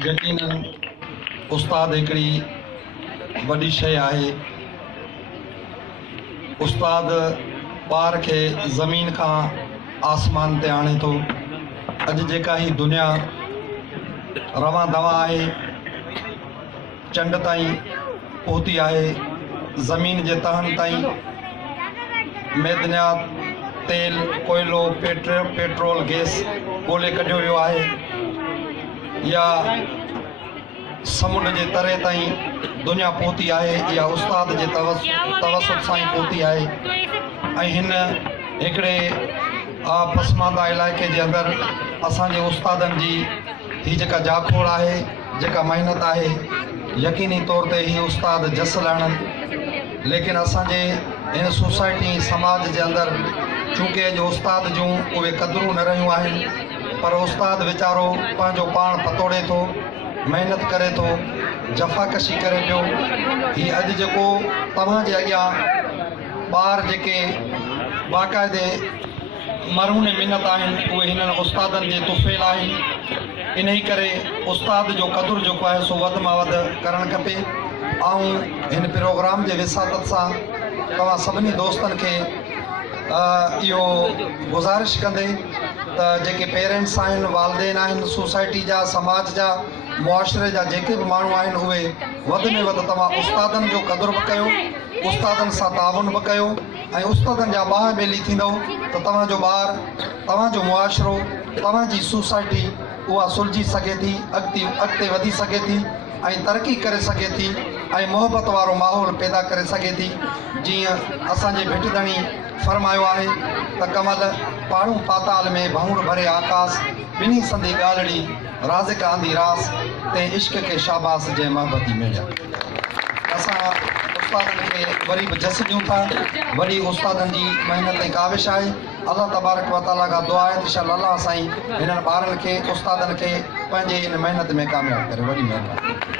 यकीनन उस्ताद हिकिड़ी वॾी शइ आहे। उस्ताद ॿार खे ज़मीन खां आसमान ते आणे थो। अॼु जेका ही दुनिया रवां दवा आहे, चंड ताईं पहुती आहे, ज़मीन जे तहनि ताईं मैदनियात, तेल, कोयलो, पेट्रोल, गैस ॻोल्हे कढियो वियो आहे, या समुंड जे तरे ताईं दुनिया पहुती आहे, या उस्ताद जे तवसुत सां ई पहुती आहे। ऐं हिन हिकिड़े पसमानदा इलाइक़े जे अंदरि असांजे उस्तादनि जी ही जेका जाखोड़ आहे, जेका महिनत आहे, यकीनी तौर ते ही उस्ताद जस लाणनि। लेकिन असांजे हिन सोसाइटी समाज जे अंदरि चूंकि अॼु उस्ताद जूं उहे क़दरूं न रहियूं आहिनि, पर उस्ताद वीचारो पंहिंजो पाण पतोड़े थो, महिनत करे थो, जफ़ाकशी करे पियो। हीउ अॼु जेको तव्हांजे अॻियां ॿार जेके बाक़ाइदे मरहून मिनत आहिनि, उहे हिननि उस्तादनि जे तुफ़ेल आहिनि। इन ई करे उस्ताद जो क़दुरु जेको आहे सो वधि मां वधि करणु खपे। ऐं हिन प्रोग्राम जे विसातत सां तव्हां सभिनी दोस्तनि खे इहो गुज़ारिश कंदे त जेके पेरेंट्स आहिनि, वालदेन आहिनि, सोसाइटी जा, समाज जा, मुआशरे जा जेके बि माण्हू आहिनि, उहे वधि में वधि तव्हां उस्तादनि जो क़दुरु बि कयो, उस्तादनि सां ताउन बि कयो, ऐं उस्तादनि जा ॿाह ॿेली थींदो त तव्हांजो ॿारु, तव्हांजो मुआशरो, तव्हांजी सोसाइटी उहा सुलझी सघे थी, अॻिते वधी सघे थी ऐं तरक़ी करे सघे थी, ऐं मोहबत वारो माहौल पैदा करे सघे थी। जीअं असांजे भिटधणी फरमायो आहे त कमल पाड़ू पाताल में भाउर भरे आकाश, ॿिन्ही संदी ॻाल्हिड़ी राज़िक आंदी रास, ते इश्क खे शाबास जंहिं महबती मेड़िया। असां उस्तादनि खे वरी बि जस ॾियूं था। वॾी उस्तादनि जी महिनत ऐं काविश आहे। अल्लाह तबारक व तआला खां दुआ आहे त अल्लाह साईं हिननि ॿारनि खे, उस्तादनि खे पंहिंजे इन महिनत में कामयाबु करे। वॾी महिरबानी।